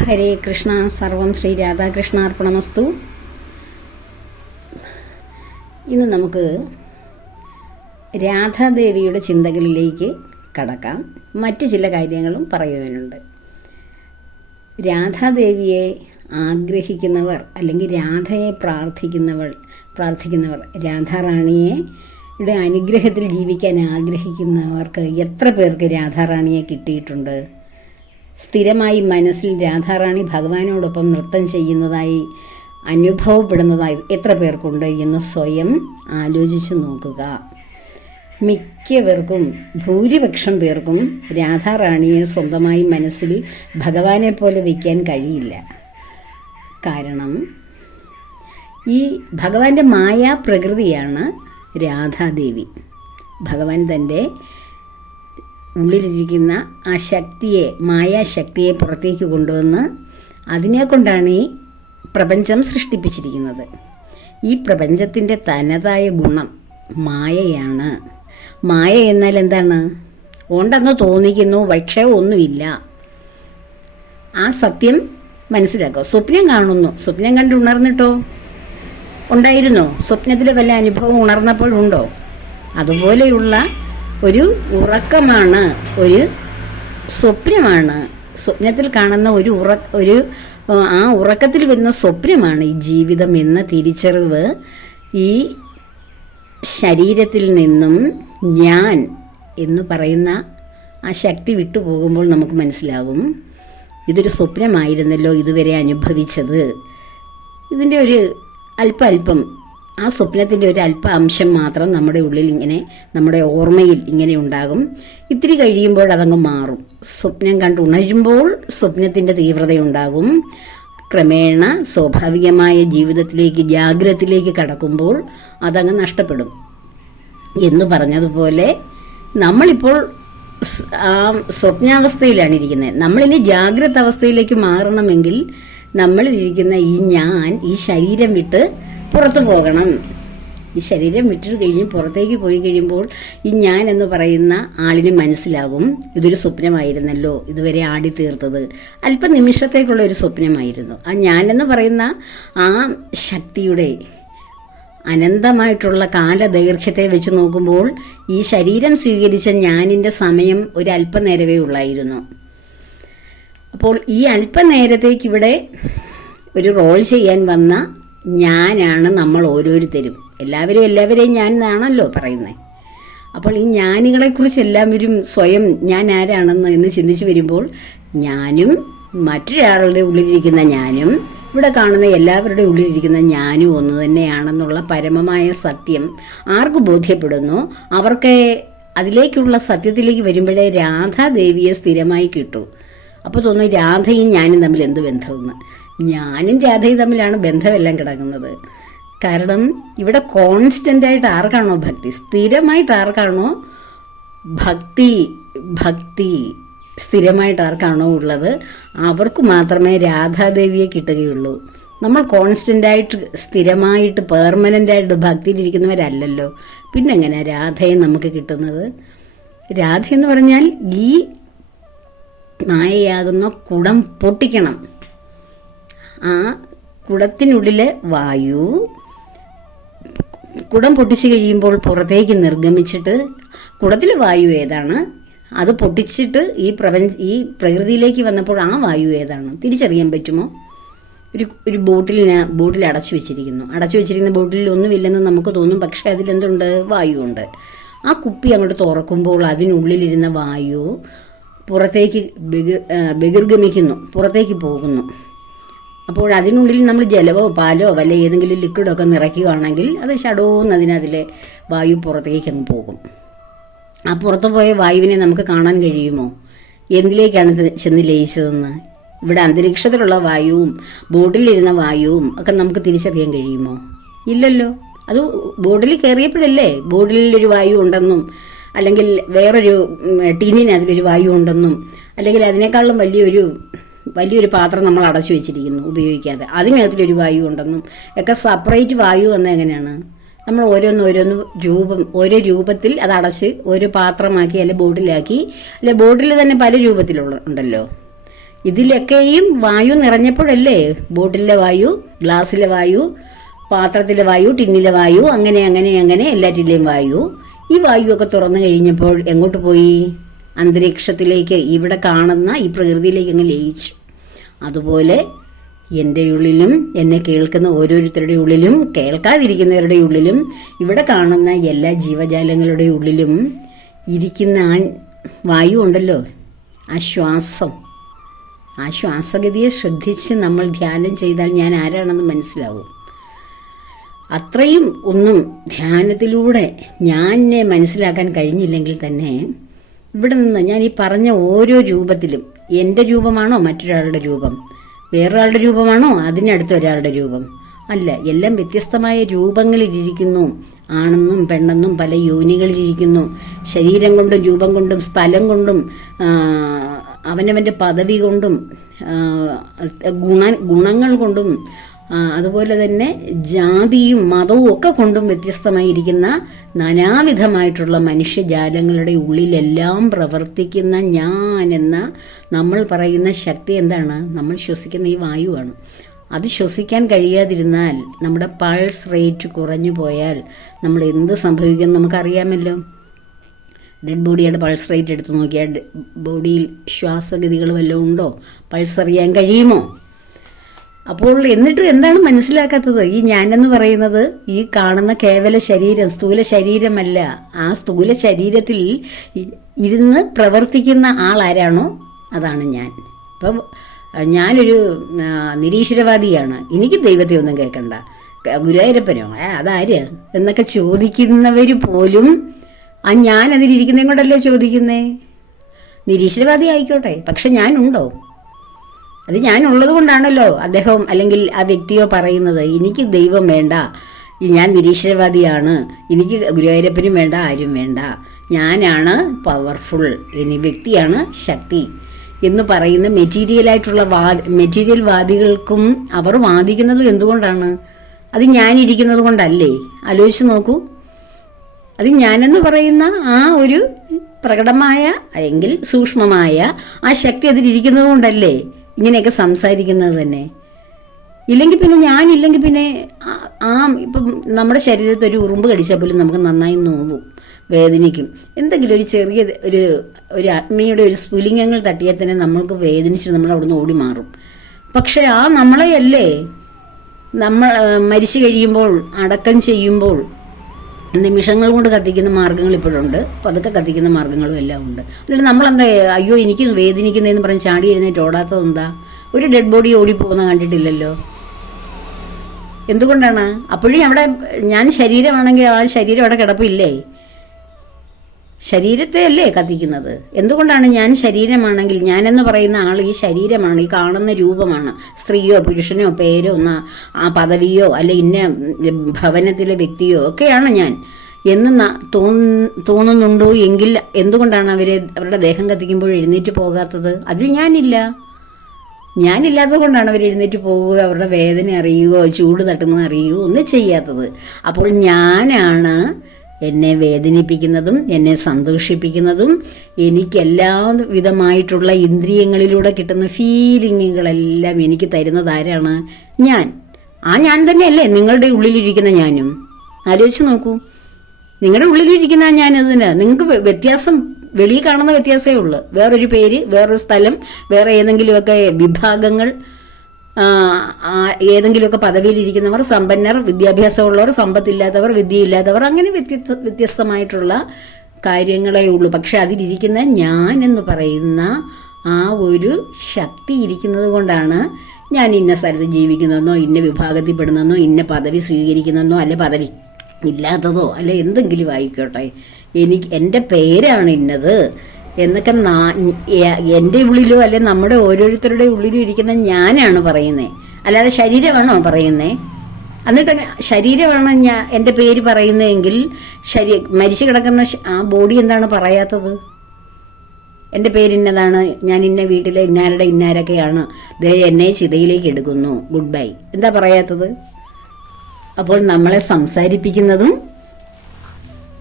ഹരേ കൃഷ്ണ. സർവം ശ്രീ രാധാകൃഷ്ണാർപ്പണമസ്തു. ഇന്ന് നമുക്ക് രാധാദേവിയുടെ ചിന്തകളിലേക്ക് കടക്കാം. മറ്റ് ചില കാര്യങ്ങളും പറയുവാനുണ്ട്. രാധാദേവിയെ ആഗ്രഹിക്കുന്നവർ അല്ലെങ്കിൽ രാധയെ പ്രാർത്ഥിക്കുന്നവർ രാധാറാണിയുടെ അനുഗ്രഹത്തിൽ ജീവിക്കാൻ ആഗ്രഹിക്കുന്നവർക്ക് എത്ര പേർക്ക് രാധാറാണിയെ കിട്ടിയിട്ടുണ്ട്? സ്ഥിരമായി മനസ്സിൽ രാധാറാണി ഭഗവാനോടൊപ്പം നൃത്തം ചെയ്യുന്നതായി അനുഭവപ്പെടുന്നതായി എത്ര പേർക്കുണ്ട് എന്ന് സ്വയം ആലോചിച്ചു നോക്കുക. മിക്കവർക്കും, ഭൂരിപക്ഷം പേർക്കും രാധാറാണിയെ സ്വന്തമായി മനസ്സിൽ ഭഗവാനെ പോലെ വയ്ക്കാൻ കഴിയില്ല. കാരണം ഈ ഭഗവാന്റെ മായാ പ്രകൃതിയാണ് രാധാദേവി. ഭഗവാൻ തൻ്റെ ഉള്ളിലിരിക്കുന്ന ആ ശക്തിയെ, മായാശക്തിയെ പുറത്തേക്ക് കൊണ്ടുവന്ന് അതിനെക്കൊണ്ടാണ് ഈ പ്രപഞ്ചം സൃഷ്ടിപ്പിച്ചിരിക്കുന്നത്. ഈ പ്രപഞ്ചത്തിൻ്റെ തനതായ ഗുണം മായയാണ്. മായ എന്നാൽ എന്താണ്? ഉണ്ടെന്ന് തോന്നിക്കുന്നു, പക്ഷേ ഒന്നുമില്ല. ആ സത്യം മനസ്സിലാക്കുക. സ്വപ്നം കാണുന്നു, സ്വപ്നം കണ്ട് ഉണർന്നിട്ടോ? ഉണ്ടായിരുന്നോ? സ്വപ്നത്തിൽ വല്ല അനുഭവം ഉണർന്നപ്പോഴുണ്ടോ? അതുപോലെയുള്ള ഒരു ഉറക്കമാണ്, ഒരു സ്വപ്നമാണ്. സ്വപ്നത്തിൽ കാണുന്ന ആ ഉറക്കത്തിൽ വരുന്ന സ്വപ്നമാണ് ഈ ജീവിതം എന്ന തിരിച്ചറിവ് ഈ ശരീരത്തിൽ നിന്നും ഞാൻ എന്ന് പറയുന്ന ആ ശക്തി വിട്ടുപോകുമ്പോൾ നമുക്ക് മനസ്സിലാകും, ഇതൊരു സ്വപ്നമായിരുന്നല്ലോ ഇതുവരെ അനുഭവിച്ചത്. ഇതിൻ്റെ ഒരു അല്പം ആ സ്വപ്നത്തിൻ്റെ ഒരു അല്പ അംശം മാത്രം നമ്മുടെ ഉള്ളിൽ ഇങ്ങനെ, നമ്മുടെ ഓർമ്മയിൽ ഇങ്ങനെ ഉണ്ടാകും. ഇത്തിരി കഴിയുമ്പോൾ അതങ്ങ് മാറും. സ്വപ്നം കണ്ട് ഉണരുമ്പോൾ സ്വപ്നത്തിൻ്റെ തീവ്രതയുണ്ടാകും. ക്രമേണ സ്വാഭാവികമായ ജീവിതത്തിലേക്ക്, ജാഗ്രതത്തിലേക്ക് കടക്കുമ്പോൾ അതങ്ങ് നഷ്ടപ്പെടും. എന്ന് പറഞ്ഞതുപോലെ നമ്മളിപ്പോൾ ആ സ്വപ്നാവസ്ഥയിലാണ് ഇരിക്കുന്നത്. നമ്മളിനി ജാഗ്രത അവസ്ഥയിലേക്ക് മാറണമെങ്കിൽ നമ്മളിരിക്കുന്ന ഈ ഞാൻ, ഈ ശരീരം വിട്ട് പുറത്തു പോകണം. ഈ ശരീരം വിട്ടിട്ട് കഴിഞ്ഞ് പുറത്തേക്ക് പോയി കഴിയുമ്പോൾ ഈ ഞാൻ എന്ന് പറയുന്ന ആളിന് മനസ്സിലാകും, ഇതൊരു സ്വപ്നമായിരുന്നല്ലോ ഇതുവരെ ആടിത്തീർത്തത്. അല്പനിമിഷത്തേക്കുള്ള ഒരു സ്വപ്നമായിരുന്നു. ആ ഞാൻ എന്ന് പറയുന്ന ആ ശക്തിയുടെ അനന്തമായിട്ടുള്ള കാലദൈർഘ്യത്തെ വെച്ച് നോക്കുമ്പോൾ ഈ ശരീരം സ്വീകരിച്ച ഞാനിൻ്റെ സമയം ഒരു അല്പനേരമേ ഉള്ളായിരുന്നു. അപ്പോൾ ഈ അല്പനേരത്തേക്ക് ഇവിടെ ഒരു റോൾ ചെയ്യാൻ വന്ന ഞാനാണ് നമ്മൾ ഓരോരുത്തരും. എല്ലാവരെയും ഞാൻ എന്നാണല്ലോ പറയുന്നത്. അപ്പോൾ ഈ ഞാനുകളെക്കുറിച്ച് എല്ലാവരും സ്വയം ഞാൻ ആരാണെന്ന് ചിന്തിച്ച് വരുമ്പോൾ ഞാനും മറ്റൊരാളുടെ ഉള്ളിലിരിക്കുന്ന ഞാനും ഇവിടെ കാണുന്ന എല്ലാവരുടെ ഉള്ളിലിരിക്കുന്ന ഞാനും ഒന്ന് തന്നെയാണെന്നുള്ള പരമമായ സത്യം ആർക്ക് ബോധ്യപ്പെടുന്നു അവർക്ക് അതിലേക്കുള്ള സത്യത്തിലേക്ക് വരുമ്പോഴേ രാധാദേവിയെ സ്ഥിരമായി കിട്ടൂ. അപ്പോൾ തോന്നുന്നു രാധയും ഞാനും തമ്മിൽ എന്ത് ബന്ധമെന്ന്. ഞാനും രാധയും തമ്മിലാണ് ബന്ധമെല്ലാം കിടക്കുന്നത്. കാരണം ഇവിടെ കോൺസ്റ്റൻ്റായിട്ട് ആർക്കാണോ ഭക്തി, സ്ഥിരമായിട്ട് ആർക്കാണോ ഭക്തി സ്ഥിരമായിട്ട് ആർക്കാണോ ഉള്ളത് അവർക്ക് മാത്രമേ രാധാദേവിയെ കിട്ടുകയുള്ളൂ. നമ്മൾ കോൺസ്റ്റൻ്റായിട്ട്, സ്ഥിരമായിട്ട്, പെർമനൻ്റായിട്ട് ഭക്തിയിലിരിക്കുന്നവരല്ലല്ലോ. പിന്നെങ്ങനെ രാധയെ നമുക്ക് കിട്ടുന്നത്? രാധയെന്ന് പറഞ്ഞാൽ ഈ മായയാകുന്ന കുടം പൊട്ടിക്കണം. ആ കുടത്തിനുള്ളിലെ വായു, കുടം പൊട്ടിച്ചു കഴിയുമ്പോൾ പുറത്തേക്ക് നിർഗമിച്ചിട്ട് കുടത്തിലെ വായു ഏതാണ്, അത് പൊട്ടിച്ചിട്ട് ഈ പ്രകൃതിയിലേക്ക് വന്നപ്പോൾ ആ വായു ഏതാണ് തിരിച്ചറിയാൻ പറ്റുമോ? ഒരു ബോട്ടിൽ അടച്ചു വെച്ചിരിക്കുന്ന ബോട്ടിൽ ഒന്നുമില്ലെന്ന് നമുക്ക് തോന്നും. പക്ഷേ അതിലെന്തുണ്ട്? വായു ഉണ്ട്. ആ കുപ്പി അങ്ങോട്ട് തുറക്കുമ്പോൾ അതിനുള്ളിലിരുന്ന വായു പുറത്തേക്ക് ബഹിർഗമിക്കുന്നു, പുറത്തേക്ക് പോകുന്നു. അപ്പോൾ അതിനുള്ളിൽ നമ്മൾ ജലമോ പാലോ വല്ല ഏതെങ്കിലും ലിക്വിഡൊക്കെ നിറയ്ക്കുകയാണെങ്കിൽ അത് ഷടോന്ന് അതിലെ വായു പുറത്തേക്ക് അങ്ങ് പോകും. ആ പുറത്തു പോയ വായുവിനെ നമുക്ക് കാണാൻ കഴിയുമോ? എന്തിലേക്കാണ് ചെന്ന് ലയിച്ചതെന്ന്? ഇവിടെ അന്തരീക്ഷത്തിലുള്ള വായുവും ബോട്ടിലിരുന്ന വായുവും ഒക്കെ നമുക്ക് തിരിച്ചറിയാൻ കഴിയുമോ? ഇല്ലല്ലോ. അത് ബോട്ടിൽ കയറിയപ്പോഴല്ലേ ബോട്ടിലൊരു വായു ഉണ്ടെന്നും, അല്ലെങ്കിൽ വേറൊരു ടിന്നിന് അതിലൊരു വായു ഉണ്ടെന്നും, അല്ലെങ്കിൽ അതിനേക്കാളും വലിയൊരു പാത്രം നമ്മൾ അടച്ചു വെച്ചിരിക്കുന്നു ഉപയോഗിക്കാതെ, അതിനകത്തിലൊരു വായു ഉണ്ടെന്നും ഒക്കെ സെപ്പറേറ്റ് വായു വന്നത് എങ്ങനെയാണ്? നമ്മൾ ഓരോ രൂപത്തിൽ അത് അടച്ച് ഓരോ പാത്രമാക്കി, അല്ലെ ബോട്ടിലാക്കി, അല്ലെ ബോട്ടിൽ തന്നെ പല രൂപത്തിലുള്ള ഉണ്ടല്ലോ. ഇതിലൊക്കെയും വായു നിറഞ്ഞപ്പോഴല്ലേ ബോട്ടിലെ വായു, ഗ്ലാസ്സിലെ വായു, പാത്രത്തിലെ വായു, ടിന്നിലെ വായു, അങ്ങനെ അങ്ങനെ അങ്ങനെ എല്ലാറ്റിലെയും വായു. ഈ വായു ഒക്കെ തുറന്നു കഴിഞ്ഞപ്പോൾ എങ്ങോട്ട് പോയി? അന്തരീക്ഷത്തിലേക്ക്, ഇവിടെ കാണുന്ന ഈ പ്രകൃതിയിലേക്ക് അങ്ങ് ലയിച്ചു. അതുപോലെ എൻ്റെ ഉള്ളിലും എന്നെ കേൾക്കുന്ന ഓരോരുത്തരുടെ ഉള്ളിലും കേൾക്കാതിരിക്കുന്നവരുടെ ഉള്ളിലും ഇവിടെ കാണുന്ന എല്ലാ ജീവജാലങ്ങളുടെ ഉള്ളിലും ഇരിക്കുന്ന ആ വായു ഉണ്ടല്ലോ, ആ ശ്വാസം, ആ ശ്വാസഗതിയെ ശ്രദ്ധിച്ച് നമ്മൾ ധ്യാനം ചെയ്താൽ ഞാൻ ആരാണെന്ന് മനസ്സിലാവും. അത്രയും ഒന്നും ധ്യാനത്തിലൂടെ ഞാനെ മനസ്സിലാക്കാൻ കഴിഞ്ഞില്ലെങ്കിൽ തന്നെ ഇവിടെ നിന്ന് ഞാൻ ഈ പറഞ്ഞ ഓരോ രൂപത്തിലും എൻ്റെ രൂപമാണോ മറ്റൊരാളുടെ രൂപം, വേറൊരാളുടെ രൂപമാണോ അതിനടുത്ത ഒരാളുടെ രൂപം, അല്ല, എല്ലാം വ്യത്യസ്തമായ രൂപങ്ങളിലിരിക്കുന്നു. ആണെന്നും പെണ്ണെന്നും പല യോനികളിലിരിക്കുന്നു. ശരീരം കൊണ്ടും രൂപം കൊണ്ടും സ്ഥലം കൊണ്ടും അവനവൻ്റെ പദവി കൊണ്ടും ഗുണങ്ങൾ കൊണ്ടും അതുപോലെ തന്നെ ജാതിയും മതവും ഒക്കെ കൊണ്ടും വ്യത്യസ്തമായിരിക്കുന്ന നാനാവിധമായിട്ടുള്ള മനുഷ്യജാലങ്ങളുടെ ഉള്ളിലെല്ലാം പ്രവർത്തിക്കുന്ന ഞാൻ എന്ന നമ്മൾ പറയുന്ന ശക്തി എന്താണ്? നമ്മൾ ശ്വസിക്കുന്ന ഈ വായുവാണ്. അത് ശ്വസിക്കാൻ കഴിയാതിരുന്നാൽ, നമ്മുടെ പൾസ് റേറ്റ് കുറഞ്ഞു പോയാൽ നമ്മൾ എന്ത് സംഭവിക്കുമെന്ന് നമുക്കറിയാമല്ലോ. ഡെഡ് ബോഡിയുടെ പൾസ് റേറ്റ് എടുത്ത് നോക്കിയാൽ ബോഡിയിൽ ശ്വാസഗതികൾ വല്ലതും ഉണ്ടോ? പൾസ് അറിയാൻ കഴിയുമോ? അപ്പോൾ എന്നിട്ട് എന്താണ് മനസ്സിലാക്കാത്തത്? ഈ ഞാനെന്ന് പറയുന്നത് ഈ കാണുന്ന കേവല ശരീരം, സ്ഥൂല ശരീരമല്ല. ആ സ്ഥൂല ശരീരത്തിൽ ഇരുന്ന് പ്രവർത്തിക്കുന്ന ആളാരാണോ അതാണ് ഞാൻ. ഇപ്പം ഞാനൊരു നിരീശ്വരവാദിയാണ്, എനിക്ക് ദൈവത്തെ ഒന്നും കേൾക്കണ്ട, ഗുരുവായൂരപ്പനോ അതാര് എന്നൊക്കെ ചോദിക്കുന്നവർ പോലും ആ ഞാൻ അതിലിരിക്കുന്നതും കൊണ്ടല്ലോ ചോദിക്കുന്നേ. നിരീശ്വരവാദി ആയിക്കോട്ടെ, പക്ഷെ ഞാനുണ്ടോ? അത് ഞാനുള്ളത് കൊണ്ടാണല്ലോ അദ്ദേഹം അല്ലെങ്കിൽ ആ വ്യക്തിയോ പറയുന്നത് എനിക്ക് ദൈവം വേണ്ട, ഞാൻ നിരീശ്വരവാദിയാണ്, എനിക്ക് ഗുരുവായൂരപ്പനും വേണ്ട, ആരും വേണ്ട, ഞാനാണ് പവർഫുൾ, ഇനി വ്യക്തിയാണ് ശക്തി എന്ന് പറയുന്ന മെറ്റീരിയൽ വാദികൾക്കും അവർ വാദിക്കുന്നത് എന്തുകൊണ്ടാണ്? അത് ഞാനിരിക്കുന്നത് കൊണ്ടല്ലേ? ആലോചിച്ച് നോക്കൂ. അത് ഞാനെന്ന് പറയുന്ന ആ ഒരു പ്രകടമായ എങ്കിൽ സൂക്ഷ്മമായ ആ ശക്തി അതിലിരിക്കുന്നത് കൊണ്ടല്ലേ ഇങ്ങനെയൊക്കെ സംസാരിക്കുന്നത് തന്നെ. ഇല്ലെങ്കിൽ പിന്നെ ഞാനില്ലെങ്കിൽ പിന്നെ ഇപ്പം നമ്മുടെ ശരീരത്തിൽ ഒരു ഉറുമ്പ് കടിച്ചാൽ പോലും നമുക്ക് നന്നായി നോവും, വേദനിക്കും. എന്തെങ്കിലും ഒരു ചെറിയ ഒരു അഗ്നിയുടെ ഒരു സ്ഫുലിംഗങ്ങൾ തട്ടിയാൽ തന്നെ നമ്മൾക്ക് വേദനിച്ച് നമ്മൾ അവിടുന്ന് ഓടി മാറും. പക്ഷെ ആ നമ്മളെയല്ലേ നമ്മൾ മരിച്ചു കഴിയുമ്പോൾ അടക്കം ചെയ്യുമ്പോൾ നിമിഷങ്ങൾ കൊണ്ട് കത്തിക്കുന്ന മാർഗ്ഗങ്ങൾ ഇപ്പോഴുണ്ട്, പതുക്കെ കത്തിക്കുന്ന മാർഗ്ഗങ്ങളും എല്ലാം ഉണ്ട്. എന്നിട്ട് നമ്മളെന്താ അയ്യോ എനിക്ക് വേദനിക്കുന്നതെന്ന് പറഞ്ഞ് ചാടി എഴുന്നേറ്റ് ഓടാത്തത് എന്താ? ഒരു ഡെഡ് ബോഡി ഓടിപ്പോകുന്ന കണ്ടിട്ടില്ലല്ലോ. എന്തുകൊണ്ടാണ്? അപ്പോഴും അവിടെ ഞാൻ ശരീരമാണെങ്കിൽ ആ ശരീരം അവിടെ കിടപ്പില്ലേ? ശരീരത്തെ അല്ലേ കത്തിക്കുന്നത്. എന്തുകൊണ്ടാണ് ഞാൻ ശരീരമാണെങ്കിൽ, ഞാനെന്ന് പറയുന്ന ആൾ ഈ ശരീരമാണ്, ഈ കാണുന്ന രൂപമാണ്, സ്ത്രീയോ പുരുഷനോ പേരോ ആ പദവിയോ അല്ലെ ഇന്ന ഭവനത്തിലെ വ്യക്തിയോ ഒക്കെയാണ് ഞാൻ എന്ന് തോന്നുന്നുണ്ടോ എങ്കിൽ എന്തുകൊണ്ടാണ് അവരുടെ ദേഹം കത്തിക്കുമ്പോൾ എഴുന്നേറ്റ് പോകാത്തത്? അതിൽ ഞാനില്ലാത്തത് കൊണ്ടാണ് അവർ എഴുന്നേറ്റ് പോവുക, അവരുടെ വേദന അറിയുകയോ ചൂട് തട്ടുന്നത് അറിയുകയോ ഒന്നും ചെയ്യാത്തത്. അപ്പോൾ ഞാനാണ് എന്നെ വേദനിപ്പിക്കുന്നതും എന്നെ സന്തോഷിപ്പിക്കുന്നതും എനിക്കെല്ലാ വിധമായിട്ടുള്ള ഇന്ദ്രിയങ്ങളിലൂടെ കിട്ടുന്ന ഫീലിങ്ങുകളെല്ലാം എനിക്ക് തരുന്നത് ആരാണ്? ഞാൻ. ആ ഞാൻ തന്നെയല്ലേ നിങ്ങളുടെ ഉള്ളിലിരിക്കുന്ന ഞാനും. ആലോചിച്ച് നോക്കൂ, നിങ്ങളുടെ ഉള്ളിലിരിക്കുന്ന ആ ഞാനതിന് നിങ്ങൾക്ക് വ്യത്യാസം വെളിയിൽ കാണുന്ന വ്യത്യാസമേ ഉള്ളൂ. വേറൊരു പേര്, വേറൊരു സ്ഥലം, വേറെ ഏതെങ്കിലുമൊക്കെ വിഭാഗങ്ങൾ, ഏതെങ്കിലുമൊക്കെ പദവിയിലിരിക്കുന്നവർ, സമ്പന്നർ, വിദ്യാഭ്യാസമുള്ളവർ, സമ്പത്തില്ലാത്തവർ, വിദ്യയില്ലാത്തവർ, അങ്ങനെ വ്യത്യസ്തമായിട്ടുള്ള കാര്യങ്ങളേ ഉള്ളൂ. പക്ഷെ അതിലിരിക്കുന്ന ഞാൻ എന്ന് പറയുന്ന ആ ഒരു ശക്തി ഇരിക്കുന്നത് കൊണ്ടാണ് ഞാൻ ഇന്ന സ്ഥലത്ത് ജീവിക്കുന്നതെന്നോ ഇന്ന വിഭാഗത്തിൽപ്പെടുന്നെന്നോ ഇന്ന പദവി സ്വീകരിക്കുന്നതെന്നോ അല്ലെ പദവി ഇല്ലാത്തതോ അല്ലെ എന്തെങ്കിലും ആയിക്കോട്ടെ, എൻ്റെ പേരാണ് ഇന്നത് എന്നൊക്കെ എൻ്റെ ഉള്ളിലോ അല്ലെ നമ്മുടെ ഓരോരുത്തരുടെ ഉള്ളിലും ഇരിക്കുന്ന ഞാനാണ് പറയുന്നത്, അല്ലാതെ ശരീരമാണോ പറയുന്നത്? എന്നിട്ട് ശരീരമാണ് എൻ്റെ പേര് പറയുന്നതെങ്കിൽ മരിച്ചു കിടക്കുന്ന ആ ബോഡി എന്താണ് പറയാത്തത്? എൻ്റെ പേരിന്നതാണ്, ഞാൻ ഇന്ന വീട്ടിലെ ഇന്നാരൊക്കെയാണ്, എന്നെ ചിതയിലേക്ക് എടുക്കുന്നു, ഗുഡ് ബൈ, എന്താ പറയാത്തത്? അപ്പോൾ നമ്മളെ സംസാരിപ്പിക്കുന്നതും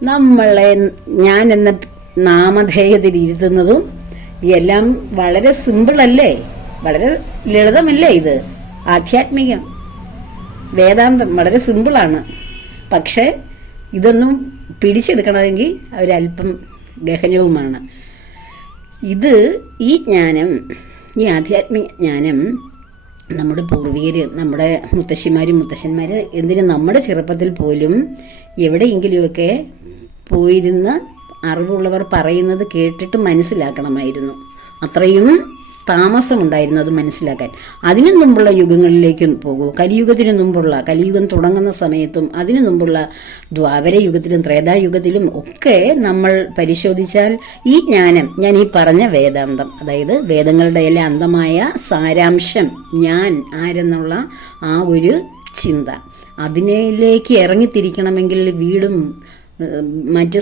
നമ്മളെ ഞാൻ എന്ന നാമധേയത്തിൽ ഇരുത്തുന്നതും എല്ലാം വളരെ സിമ്പിൾ അല്ലേ? വളരെ ലളിതമല്ല ഇത്. ആധ്യാത്മികം, വേദാന്തം വളരെ സിമ്പിളാണ്. പക്ഷെ ഇതൊന്നും പിടിച്ചെടുക്കണമെങ്കിൽ ഒരല്പം ഗഹനവുമാണ്. ഈ ജ്ഞാനം, ഈ ആധ്യാത്മിക ജ്ഞാനം നമ്മുടെ പൂർവികർ, നമ്മുടെ മുത്തശ്ശന്മാർ എന്തിന് നമ്മുടെ ചെറുപ്പത്തിൽ പോലും എവിടെയെങ്കിലുമൊക്കെ പോയിരുന്ന് അറിവുള്ളവർ പറയുന്നത് കേട്ടിട്ട് മനസ്സിലാക്കണമായിരുന്നു. അത്രയും താമസമുണ്ടായിരുന്നു അത് മനസ്സിലാക്കാൻ. അതിനു മുമ്പുള്ള യുഗങ്ങളിലേക്ക് പോകൂ. കലിയുഗത്തിനു മുമ്പുള്ള, കലിയുഗം തുടങ്ങുന്ന സമയത്തും അതിനു മുമ്പുള്ള ദ്വാപര യുഗത്തിലും ത്രേതായുഗത്തിലും ഒക്കെ നമ്മൾ പരിശോധിച്ചാൽ ഈ ജ്ഞാനം, ഞാൻ ഈ പറഞ്ഞ വേദാന്തം, അതായത് വേദങ്ങളുടെ എല്ലാം അന്തമായ സാരാംശം, ഞാൻ ആരെന്നുള്ള ആ ഒരു ചിന്ത, അതിലേക്ക് ഇറങ്ങിത്തിരിക്കണമെങ്കിൽ വീടും മറ്റ്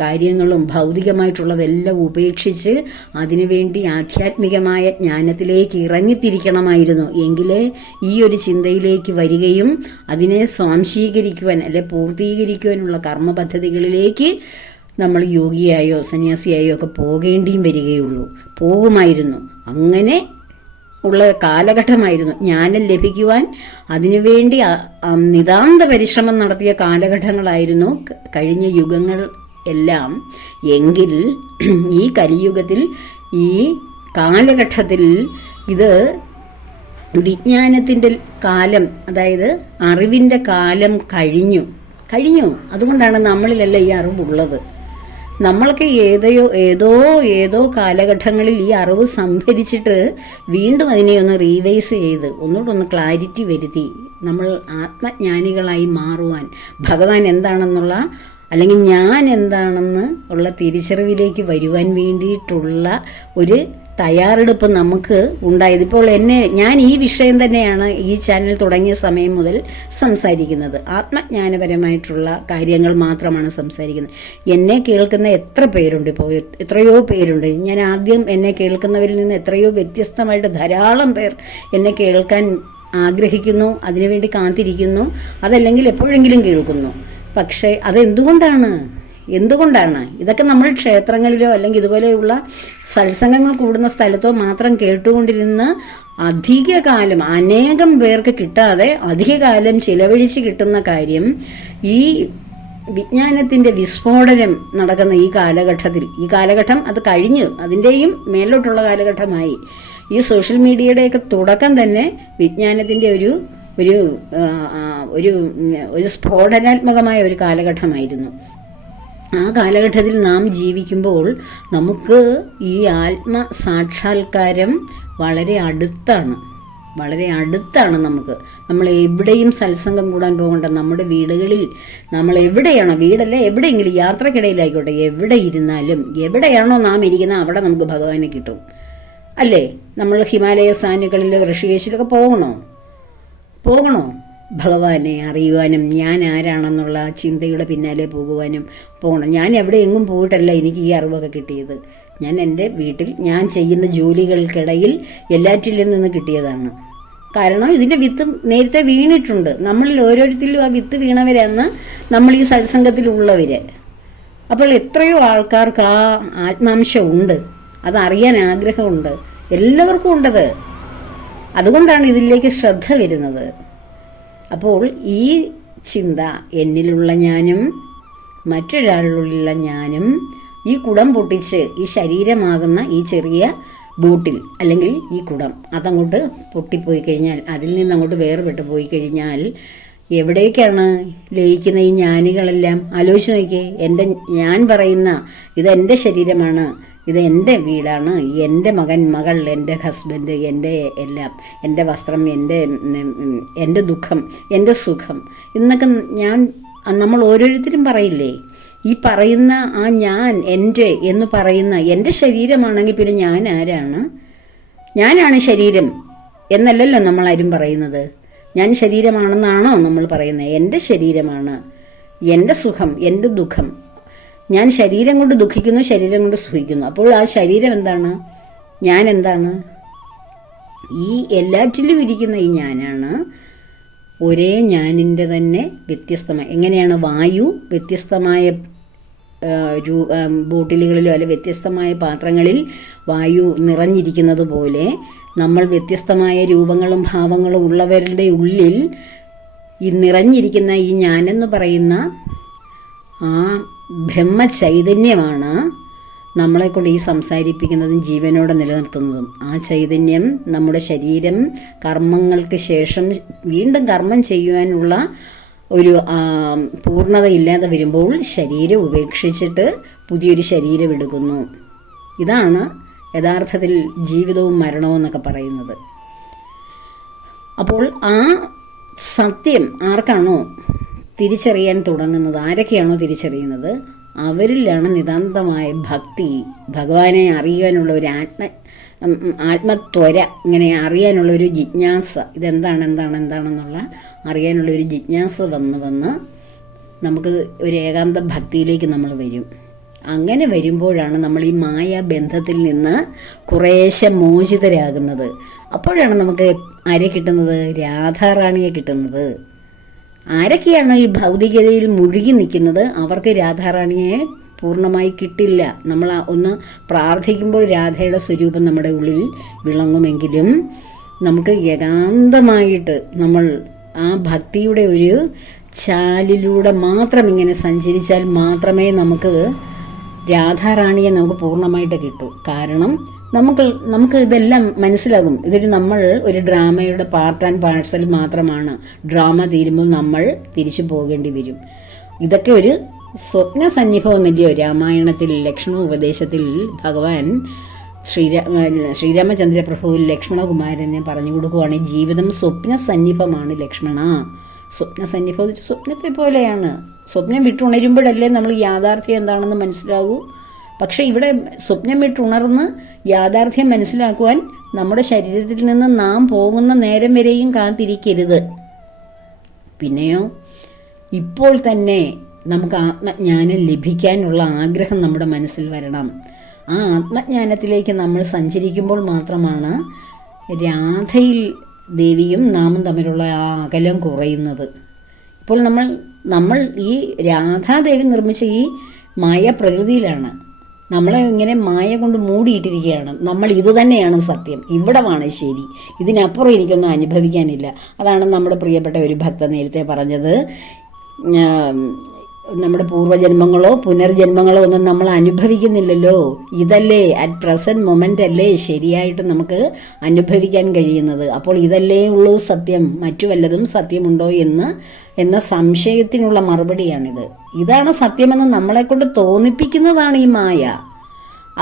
കാര്യങ്ങളും ഭൗതികമായിട്ടുള്ളതെല്ലാം ഉപേക്ഷിച്ച് അതിനുവേണ്ടി ആധ്യാത്മികമായ ജ്ഞാനത്തിലേക്ക് ഇറങ്ങിത്തിരിക്കണമായിരുന്നു. എങ്കിലേ ഈ ഒരു ചിന്തയിലേക്ക് വരികയും അതിനെ സ്വാംശീകരിക്കുവാൻ അല്ലെ പൂർത്തീകരിക്കുവാനുള്ള കർമ്മ പദ്ധതികളിലേക്ക് നമ്മൾ യോഗിയായോ സന്യാസിയായോ ഒക്കെ പോകേണ്ടിയും വരികയുള്ളൂ, പോകുമായിരുന്നു. അങ്ങനെ ഉള്ള കാലഘട്ടമായിരുന്നു. ജ്ഞാനം ലഭിക്കുവാൻ അതിനുവേണ്ടി നിതാന്ത പരിശ്രമം നടത്തിയ കാലഘട്ടങ്ങളായിരുന്നു കഴിഞ്ഞ യുഗങ്ങൾ എല്ലാം. എങ്കിൽ ഈ കലിയുഗത്തിൽ, ഈ കാലഘട്ടത്തിൽ ഇത് വിജ്ഞാനത്തിൻ്റെ കാലം, അതായത് അറിവിൻ്റെ കാലം കഴിഞ്ഞു. അതുകൊണ്ടാണ് നമ്മളിലല്ല ഈ അറിവുള്ളത്. നമ്മൾക്ക് ഏതോ കാലഘട്ടങ്ങളിൽ ഈ അറിവ് സംഭരിച്ചിട്ട് വീണ്ടും അതിനെ ഒന്ന് റീവൈസ് ചെയ്ത് ഒന്നുകൂടെ ക്ലാരിറ്റി വരുത്തി നമ്മൾ ആത്മജ്ഞാനികളായി മാറുവാൻ, ഭഗവാൻ എന്താണെന്നുള്ള അല്ലെങ്കിൽ ഞാൻ എന്താണെന്ന് ഉള്ള തിരിച്ചറിവിലേക്ക് വരുവാൻ വേണ്ടിയിട്ടുള്ള ഒരു തയ്യാറെടുപ്പ് നമുക്ക് ഉണ്ടായത്. ഇപ്പോൾ ഞാൻ ഈ വിഷയം തന്നെയാണ് ഈ ചാനൽ തുടങ്ങിയ സമയം മുതൽ സംസാരിക്കുന്നത്. ആത്മജ്ഞാനപരമായിട്ടുള്ള കാര്യങ്ങൾ മാത്രമാണ് സംസാരിക്കുന്നത്. എന്നെ കേൾക്കുന്ന എത്ര പേരുണ്ട്, ഇപ്പോൾ എത്രയോ പേരുണ്ട്. ഞാൻ ആദ്യം എന്നെ കേൾക്കുന്നവരിൽ നിന്ന് എത്രയോ വ്യത്യസ്തമായിട്ട് ധാരാളം പേർ എന്നെ കേൾക്കാൻ ആഗ്രഹിക്കുന്നു, അതിനുവേണ്ടി കാത്തിരിക്കുന്നു, അതല്ലെങ്കിൽ എപ്പോഴെങ്കിലും കേൾക്കുന്നു. പക്ഷേ അതെന്തുകൊണ്ടാണ്? ഇതൊക്കെ നമ്മൾ ക്ഷേത്രങ്ങളിലോ അല്ലെങ്കിൽ ഇതുപോലെയുള്ള സത്സംഗങ്ങൾ കൂടുന്ന സ്ഥലത്തോ മാത്രം കേട്ടുകൊണ്ടിരുന്ന അധികകാലം അനേകം പേർക്ക് കിട്ടാതെ അധികകാലം ചിലവഴിച്ച് കിട്ടുന്ന കാര്യം ഈ വിജ്ഞാനത്തിന്റെ വിസ്ഫോടനം നടക്കുന്ന ഈ കാലഘട്ടം അത് കഴിഞ്ഞു, അതിൻ്റെയും മേലോട്ടുള്ള കാലഘട്ടമായി. ഈ സോഷ്യൽ മീഡിയയുടെയൊക്കെ തുടക്കം തന്നെ വിജ്ഞാനത്തിന്റെ ഒരു സ്ഫോടനാത്മകമായ ഒരു കാലഘട്ടമായിരുന്നു. ആ കാലഘട്ടത്തിൽ നാം ജീവിക്കുമ്പോൾ നമുക്ക് ഈ ആത്മസാക്ഷാത്കാരം വളരെ അടുത്താണ്. നമ്മൾ എവിടെയും സത്സംഗം കൂടാൻ പോകണ്ട. നമ്മുടെ വീടുകളിൽ നമ്മൾ എവിടെയാണോ, വീടല്ല എവിടെയെങ്കിലും യാത്രക്കിടയിലായിക്കോട്ടെ, എവിടെ ഇരുന്നാലും എവിടെയാണോ നാം ഇരിക്കുന്നത് അവിടെ നമുക്ക് ഭഗവാനെ കിട്ടും, അല്ലേ? നമ്മൾ ഹിമാലയ സ്ഥാനുകളിൽ ഋഷികേശിലൊക്കെ പോകണോ? ഭഗവാനെ അറിയുവാനും ഞാൻ ആരാണെന്നുള്ള ചിന്തയുടെ പിന്നാലെ പോകണം. ഞാൻ എവിടെയെങ്ങും പോയിട്ടല്ല എനിക്ക് ഈ അറിവൊക്കെ കിട്ടിയത്. ഞാൻ എൻ്റെ വീട്ടിൽ ഞാൻ ചെയ്യുന്ന ജോലികൾക്കിടയിൽ എല്ലാറ്റിൽ നിന്ന് കിട്ടിയതാണ്. കാരണം ഇതിൻ്റെ വിത്ത് നേരത്തെ വീണിട്ടുണ്ട്. നമ്മളിൽ ഓരോരുത്തരിലും ആ വിത്ത് വീണവരാണ് നമ്മൾ ഈ സത്സംഗത്തിലുള്ളവർ. അപ്പോൾ എത്രയോ ആൾക്കാർക്ക് ആ ആത്മാംശം ഉണ്ട്, അതറിയാൻ ആഗ്രഹമുണ്ട്, എല്ലാവർക്കും ഉണ്ടത്. അതുകൊണ്ടാണ് ഇതിലേക്ക് ശ്രദ്ധ വരുന്നത്. അപ്പോൾ ഈ ചിന്ത, എന്നിലുള്ള ഞാനും മറ്റൊരാളിലുള്ള ഞാനും ഈ കുടം പൊട്ടിച്ച് ഈ ശരീരമാകുന്ന ഈ ചെറിയ ബോട്ടിൽ അല്ലെങ്കിൽ ഈ കുടം അതങ്ങോട്ട് പൊട്ടിപ്പോയി കഴിഞ്ഞാൽ, അതിൽ നിന്ന് അങ്ങോട്ട് വേർപെട്ട് പോയി കഴിഞ്ഞാൽ എവിടേക്കാണ് ലയിക്കുന്ന ഈ ജ്ഞാനികളെല്ലാം? ആലോചിച്ച് നോക്കിയേ. ഞാൻ പറയുന്ന ഇതെൻ്റെ ശരീരമാണ്, ഇത് എൻ്റെ വീടാണ്, എൻ്റെ മകൾ, എൻ്റെ ഹസ്ബൻഡ്, എൻ്റെ എല്ലാം, എൻ്റെ വസ്ത്രം, എൻ്റെ ദുഃഖം, എൻ്റെ സുഖം എന്നൊക്കെ നമ്മൾ ഓരോരുത്തരും പറയില്ലേ? ഈ പറയുന്ന ആ ഞാൻ, എൻ്റെ എന്ന് പറയുന്ന എൻ്റെ ശരീരമാണെങ്കിൽ പിന്നെ ഞാൻ ആരാണ്? ഞാനാണ് ശരീരം എന്നല്ലല്ലോ നമ്മളാരും പറയുന്നത്. ഞാൻ ശരീരമാണെന്നാണോ നമ്മൾ പറയുന്നത്? എൻ്റെ ശരീരമാണ്, എൻ്റെ സുഖം, എൻ്റെ ദുഃഖം. ഞാൻ ശരീരം കൊണ്ട് ദുഃഖിക്കുന്നു, ശരീരം കൊണ്ട് സുഖിക്കുന്നു. അപ്പോൾ ആ ശരീരം എന്താണ്? ഞാൻ എന്താണ്? ഈ എല്ലാറ്റിലും ഇരിക്കുന്ന ഈ ഞാനാണ് ഒരേ ഞാനിൻ്റെ തന്നെ വ്യത്യസ്തമായ. എങ്ങനെയാണ് വായു വ്യത്യസ്തമായ ബോട്ടിലുകളിലോ അല്ലെ വ്യത്യസ്തമായ പാത്രങ്ങളിൽ വായു നിറഞ്ഞിരിക്കുന്നത് പോലെ നമ്മൾ വ്യത്യസ്തമായ രൂപങ്ങളും ഭാവങ്ങളും ഉള്ളവരുടെ ഉള്ളിൽ ഈ നിറഞ്ഞിരിക്കുന്ന ഈ ഞാനെന്ന് പറയുന്ന ആ ബ്രഹ്മചൈതന്യമാണ് നമ്മളെക്കൊണ്ട് ഈ സംസാരിപ്പിക്കുന്നതും ജീവനോടെ നിലനിർത്തുന്നതും. ആ ചൈതന്യം നമ്മുടെ ശരീരം കർമ്മങ്ങൾക്ക് ശേഷം വീണ്ടും കർമ്മം ചെയ്യുവാനുള്ള ഒരു പൂർണ്ണതയില്ലാതെ വരുമ്പോൾ ശരീരം ഉപേക്ഷിച്ചിട്ട് പുതിയൊരു ശരീരം എടുക്കുന്നു. ഇതാണ് യഥാർത്ഥത്തിൽ ജീവിതവും മരണവും എന്നൊക്കെ പറയുന്നത്. അപ്പോൾ ആ സത്യം ആർക്കാണോ തിരിച്ചറിയാൻ തുടങ്ങുന്നത്, ആരൊക്കെയാണോ തിരിച്ചറിയുന്നത്, അവരിലാണ് നിതാന്തമായ ഭക്തി, ഭഗവാനെ അറിയാനുള്ള ഒരു ആത്മത്വര, ഇങ്ങനെ അറിയാനുള്ള ഒരു ജിജ്ഞാസ, എന്താണെന്നുള്ള അറിയാനുള്ള ഒരു ജിജ്ഞാസ വന്ന് നമുക്ക് ഒരു ഏകാന്ത ഭക്തിയിലേക്ക് നമ്മൾ വരും. അങ്ങനെ വരുമ്പോഴാണ് നമ്മൾ ഈ മായാബന്ധത്തിൽ നിന്ന് കുറേശ്ശെ മോചിതരാകുന്നത്. അപ്പോഴാണ് നമുക്ക് ആരെ കിട്ടുന്നത്? രാധാറാണിയെ കിട്ടുന്നത്. ആരൊക്കെയാണോ ഈ ഭൗതികതയിൽ മുഴുകി നിൽക്കുന്നത് അവർക്ക് രാധാറാണിയെ പൂർണ്ണമായി കിട്ടില്ല. നമ്മൾ ഒന്ന് പ്രാർത്ഥിക്കുമ്പോൾ രാധയുടെ സ്വരൂപം നമ്മുടെ ഉള്ളിൽ വിളങ്ങുമെങ്കിലും നമുക്ക് ഏകാന്തമായിട്ട് നമ്മൾ ആ ഭക്തിയുടെ ഒരു ചാലിലൂടെ മാത്രം ഇങ്ങനെ സഞ്ചരിച്ചാൽ മാത്രമേ നമുക്ക് രാധാറാണിയെ നമുക്ക് പൂർണ്ണമായിട്ട് കിട്ടൂ. കാരണം നമുക്ക് ഇതെല്ലാം മനസ്സിലാകും. നമ്മൾ ഒരു ഡ്രാമയുടെ പാർട്ട് ആൻഡ് പാഴ്സൽ മാത്രമാണ്. ഡ്രാമ തീരുമ്പോൾ നമ്മൾ തിരിച്ചു പോകേണ്ടി വരും. ഇതൊക്കെ ഒരു സ്വപ്ന സന്നിഭവമല്ലയോ? രാമായണത്തിൽ ലക്ഷ്മണ ഉപദേശത്തിൽ ഭഗവാൻ ശ്രീരാമചന്ദ്ര പ്രഭു ലക്ഷ്മണകുമാരനെ പറഞ്ഞു കൊടുക്കുവാണ്, ജീവിതം സ്വപ്ന സന്നിഭമാണ് ലക്ഷ്മണ. സ്വപ്ന സന്നിഭം സ്വപ്നത്തെ പോലെയാണ്. സ്വപ്നം വിട്ടുണരുമ്പോഴല്ലേ നമ്മൾ യാഥാർത്ഥ്യം എന്താണെന്ന് മനസ്സിലാവൂ. പക്ഷെ ഇവിടെ സ്വപ്നം വിട്ടുണർന്ന് യാഥാർത്ഥ്യം മനസ്സിലാക്കുവാൻ നമ്മുടെ ശരീരത്തിൽ നിന്ന് നാം പോകുന്ന നേരം വരെയും കാത്തിരിക്കരുത്. പിന്നെയോ ഇപ്പോൾ തന്നെ നമുക്ക് ആത്മജ്ഞാനം ലഭിക്കാനുള്ള ആഗ്രഹം നമ്മുടെ മനസ്സിൽ വരണം. ആ ആത്മജ്ഞാനത്തിലേക്ക് നമ്മൾ സഞ്ചരിക്കുമ്പോൾ മാത്രമാണ് രാധയിൽ ദേവിയും നാമും തമ്മിലുള്ള ആ അകലം കുറയുന്നത്. ഇപ്പോൾ നമ്മൾ ഈ രാധാദേവി നിർമ്മിച്ച ഈ മായ പ്രകൃതിയിലാണ്. നമ്മളെ ഇങ്ങനെ മായ കൊണ്ട് മൂടിയിട്ടിരിക്കുകയാണ്. നമ്മൾ ഇത് തന്നെയാണ് സത്യം, ഇവിടമാണ് ശരി, ഇതിനപ്പുറം എനിക്കൊന്നും അനുഭവിക്കാനില്ല. അതാണ് നമ്മുടെ പ്രിയപ്പെട്ട ഒരു ഭക്ത നേരത്തെ പറഞ്ഞത്, നമ്മുടെ പൂർവ്വജന്മങ്ങളോ പുനർജന്മങ്ങളോ ഒന്നും നമ്മൾ അനുഭവിക്കുന്നില്ലല്ലോ. ഇതല്ലേ അറ്റ് പ്രസന്റ് മൊമെൻ്റ് അല്ലേ ശരിയായിട്ട് നമുക്ക് അനുഭവിക്കാൻ കഴിയുന്നത്. അപ്പോൾ ഇതല്ലേ ഉള്ളൂ സത്യം, മറ്റു വല്ലതും സത്യമുണ്ടോ എന്ന സംശയത്തിനുള്ള മറുപടിയാണിത്. ഇതാണ് സത്യമെന്ന് നമ്മളെക്കൊണ്ട് തോന്നിപ്പിക്കുന്നതാണ് ഈ മായ.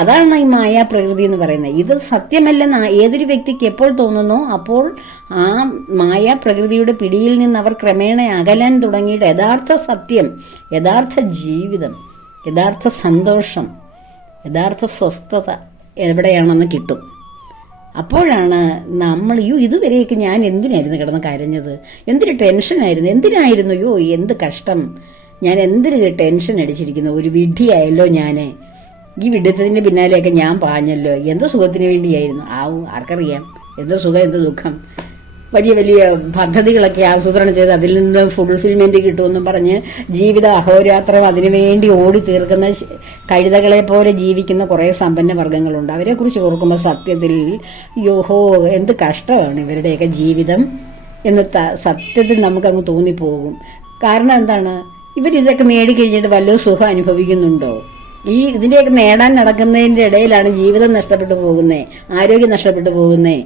അതാണ് ഈ മായാ പ്രകൃതി എന്ന് പറയുന്നത്. ഇത് സത്യമല്ലെന്ന് ഏതൊരു വ്യക്തിക്ക് എപ്പോൾ തോന്നുന്നോ അപ്പോൾ ആ മായാ പ്രകൃതിയുടെ പിടിയിൽ നിന്ന് അവർ ക്രമേണ അകലാൻ തുടങ്ങിയിട്ട് യഥാർത്ഥ സത്യം, യഥാർത്ഥ ജീവിതം, യഥാർത്ഥ സന്തോഷം, യഥാർത്ഥ സ്വസ്ഥത എവിടെയാണെന്ന് കിട്ടും. അപ്പോഴാണ് നമ്മൾ ഇതുവരെയൊക്കെ ഞാൻ എന്തിനായിരുന്നു കിടന്ന് കരഞ്ഞത്, എന്തൊരു ടെൻഷനായിരുന്നു, എന്തിനായിരുന്നു, എന്ത് കഷ്ടം, ഞാൻ എന്തൊരു ടെൻഷൻ അടിച്ചിരിക്കുന്നു, ഒരു വിഡ്ഢിയായല്ലോ ഞാൻ, ഈ വിഡ്ഢിത്തത്തിൻ്റെ പിന്നാലെയൊക്കെ ഞാൻ പാഞ്ഞല്ലോ, എന്തോ സുഖത്തിന് വേണ്ടിയായിരുന്നു. ആർക്കറിയാം എന്തോ സുഖം എന്തോ ദുഃഖം. വലിയ വലിയ പദ്ധതികളൊക്കെ ആസൂത്രണം ചെയ്ത് അതിൽ നിന്ന് ഫുൾഫിൽമെന്റ് കിട്ടുമെന്നും പറഞ്ഞ് ജീവിത അഹോരാത്രം അതിനുവേണ്ടി ഓടി തീർക്കുന്ന കഴുതകളെ പോലെ ജീവിക്കുന്ന കുറേ സമ്പന്ന വർഗ്ഗങ്ങളുണ്ട്. അവരെക്കുറിച്ച് ഓർക്കുമ്പോൾ സത്യത്തിൽ യോഹോ എന്ത് കഷ്ടമാണ് ഇവരുടെയൊക്കെ ജീവിതം എന്ന് സത്യത്തിൽ നമുക്കങ്ങ് തോന്നിപ്പോകും. കാരണം എന്താണ്, ഇവരിതൊക്കെ നേടിക്കഴിഞ്ഞിട്ട് വല്ല സുഖം അനുഭവിക്കുന്നുണ്ടോ? ഇതിൻ്റെയൊക്കെ നേടാൻ നടക്കുന്നതിൻ്റെ ഇടയിലാണ് ജീവിതം നഷ്ടപ്പെട്ടു പോകുന്നത്, ആരോഗ്യം നഷ്ടപ്പെട്ടു പോകുന്നത്,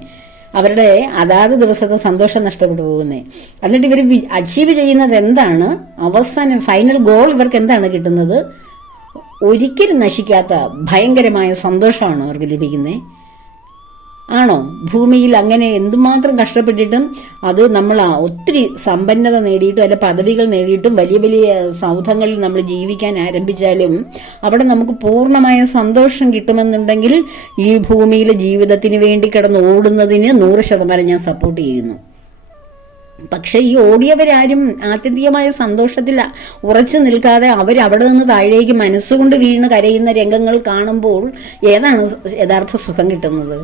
അവരുടെ അതാത് ദിവസത്തെ സന്തോഷം നഷ്ടപ്പെട്ടു പോകുന്നത്. എന്നിട്ട് ഇവർ അച്ചീവ് ചെയ്യുന്നത് എന്താണ്? അവസാനം ഫൈനൽ ഗോൾ ഇവർക്ക് എന്താണ് കിട്ടുന്നത്? ഒരിക്കലും നശിക്കാത്ത ഭയങ്കരമായ സന്തോഷമാണ് അവർക്ക് ലഭിക്കുന്നത്. ആണോ? ഭൂമിയിൽ അങ്ങനെ എന്തുമാത്രം കഷ്ടപ്പെട്ടിട്ടും അത് നമ്മൾ ഒത്തിരി സമ്പന്നത നേടിയിട്ടും അല്ല പദവികൾ നേടിയിട്ടും വലിയ വലിയ സൗധങ്ങളിൽ നമ്മൾ ജീവിക്കാൻ ആരംഭിച്ചാലും അവിടെ നമുക്ക് പൂർണ്ണമായ സന്തോഷം കിട്ടുമെന്നുണ്ടെങ്കിൽ ഈ ഭൂമിയിലെ ജീവിതത്തിന് വേണ്ടി കിടന്ന് ഓടുന്നതിന് 100% ഞാൻ സപ്പോർട്ട് ചെയ്യുന്നു. പക്ഷെ ഈ ഓടിയവരാരും ആത്യന്തികമായ സന്തോഷത്തിൽ ഉറച്ചു നിൽക്കാതെ അവരവിടെ നിന്ന് താഴേക്ക് മനസ്സുകൊണ്ട് വീണ് കരയുന്ന രംഗങ്ങൾ കാണുമ്പോൾ ഏതാണ് യഥാർത്ഥ സുഖം കിട്ടുന്നത്?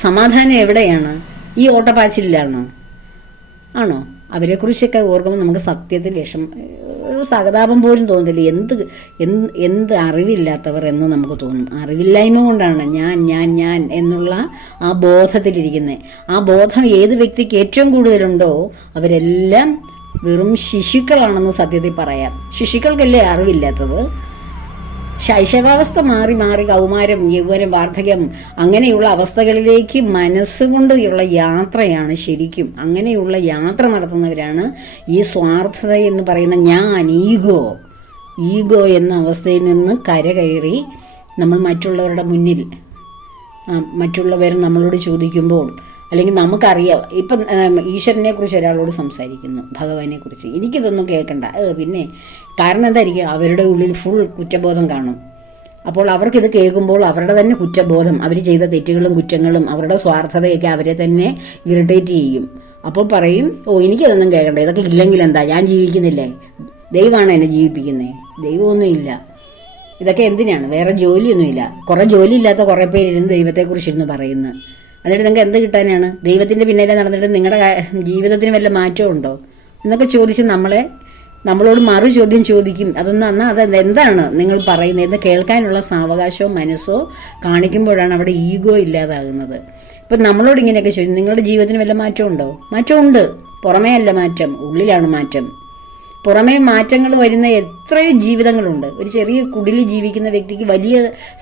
സമാധാനം എവിടെയാണ്? ഈ ഓട്ടപ്പാച്ചിലാണോ? ആണോ? അവരെക്കുറിച്ചൊക്കെ ഓർക്കുമ്പോൾ നമുക്ക് സത്യത്തിൽ സഹതാപം പോലും തോന്നില്ല. എന്ത് അറിവില്ലാത്തവർ എന്ന് നമുക്ക് തോന്നും. അറിവില്ലായ്മ കൊണ്ടാണ് ഞാൻ എന്നുള്ള ആ ബോധത്തിലിരിക്കുന്നത്. ആ ബോധം ഏത് വ്യക്തിക്ക് ഏറ്റവും കൂടുതലുണ്ടോ അവരെല്ലാം വെറും ശിശുക്കളാണെന്ന് സത്യത്തിൽ പറയാം. ശിശുക്കൾക്കല്ലേ അറിവില്ലാത്തത്. ശൈശവാവസ്ഥ മാറി മാറി കൗമാരം, യൗവനം, വാർദ്ധക്യം അങ്ങനെയുള്ള അവസ്ഥകളിലേക്ക് മനസ്സുകൊണ്ടുള്ള യാത്രയാണ് ശരിക്കും. അങ്ങനെയുള്ള യാത്ര നടത്തുന്നവരാണ് ഈ സ്വാർത്ഥത എന്ന് പറയുന്ന ഈഗോ എന്ന അവസ്ഥയിൽ നിന്ന് കരകയറി നമ്മൾ മറ്റുള്ളവരുടെ മുന്നിൽ, മറ്റുള്ളവർ നമ്മളോട് ചോദിക്കുമ്പോൾ, അല്ലെങ്കിൽ നമുക്കറിയാം. ഇപ്പം ഈശ്വരനെ കുറിച്ച് ഒരാളോട് സംസാരിക്കുന്നു, ഭഗവാനെ കുറിച്ച്, എനിക്കിതൊന്നും കേൾക്കണ്ട. പിന്നെ കാരണം എന്തായിരിക്കും? അവരുടെ ഉള്ളിൽ ഫുൾ കുറ്റബോധം കാണും. അപ്പോൾ അവർക്കിത് കേൾക്കുമ്പോൾ അവരുടെ തന്നെ കുറ്റബോധം, അവർ ചെയ്ത തെറ്റുകളും കുറ്റങ്ങളും അവരുടെ സ്വാർത്ഥതയൊക്കെ അവരെ തന്നെ ഇറിറ്റേറ്റ് ചെയ്യും. അപ്പോൾ പറയും, എനിക്കതൊന്നും കേൾക്കണ്ട, ഇതൊക്കെ ഇല്ലെങ്കിൽ എന്താ, ഞാൻ ജീവിക്കുന്നില്ലേ, ദൈവമാണ് എന്നെ ജീവിപ്പിക്കുന്നത്. ദൈവമൊന്നുമില്ല, ഇതൊക്കെ എന്തിനാണ്, വേറെ ജോലിയൊന്നുമില്ല. കുറേ ജോലി ഇല്ലാത്ത കുറേ പേരിരുന്ന് ദൈവത്തെക്കുറിച്ചിരുന്ന് പറയുന്നു. എന്നിട്ട് നിങ്ങൾക്ക് എന്ത് കിട്ടാനാണ്? ദൈവത്തിൻ്റെ പിന്നാലെ നടന്നിട്ട് നിങ്ങളുടെ ജീവിതത്തിന് വല്ല മാറ്റവും ഉണ്ടോ എന്നൊക്കെ ചോദിച്ച് നമ്മളോട് മറു ചോദ്യം ചോദിക്കും. അത് എന്താണ് നിങ്ങൾ പറയുന്നത് എന്ന് കേൾക്കാനുള്ള സാവകാശമോ മനസ്സോ കാണിക്കുമ്പോഴാണ് അവിടെ ഈഗോ ഇല്ലാതാകുന്നത്. ഇപ്പം നമ്മളോട് ഇങ്ങനെയൊക്കെ ചോദിക്കും, നിങ്ങളുടെ ജീവിതത്തിന് വല്ല മാറ്റം ഉണ്ടോ? മാറ്റമുണ്ട്. പുറമേ അല്ല മാറ്റം, ഉള്ളിലാണ് മാറ്റം. പുറമേ മാറ്റങ്ങൾ വരുന്ന എത്രയോ ജീവിതങ്ങളുണ്ട്. ഒരു ചെറിയ കുടിലിൽ ജീവിക്കുന്ന വ്യക്തിക്ക് വലിയ